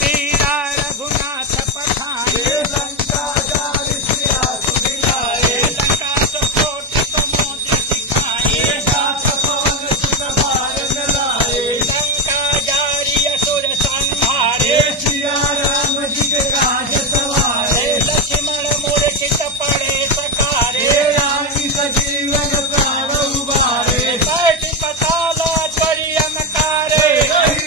बीरा रघुनाथ पठाए लंका जारि सिया सुधिलाए लंका सपोट मोदी सिखाए जात पवन सुन भारत लाए लंका जारि असुर संहारे सिया राम जी के काज सवारे लक्ष्मण मूर्छित पड़े सकारे रानी सजीवन प्राण उबारे बैठ पताल चढ़ी अमकारे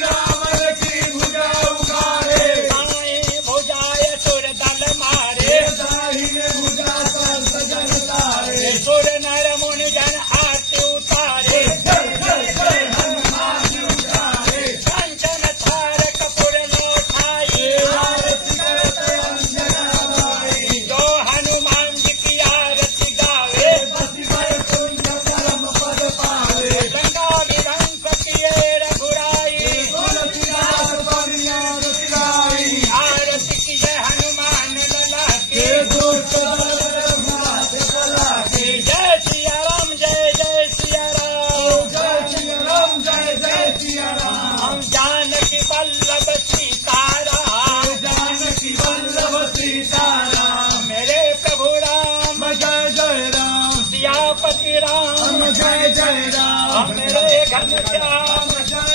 रावण की भुजा उगारे बाएं भुजाए सुर दल मारे दाहिने भुजा संत जन तारे सुर नर मुनि जन आरती उतारे जय जय जय हनुमान उतारे कंचन थार कपूर लौटाई आरती करते अंजन हमारी जो हनुमान जी की आरती गावे बसी भय कुंज परम पद पावे गंगा विध्वंस किए रघुराई तुलसीदास बनिया रुचिराई आरती किए हनुमान लला के दुष्ट दल रघुनाथ कला के जय सिया राम जय जय सिया राम जय सिया राम जय जय सिया राम हम जानकी वल्लभ सीताराम जानकी वल्लभ सीताराम मेरे प्रभु राम जय जय राम सियापति राम जय जय राम मेरे घनश्याम जय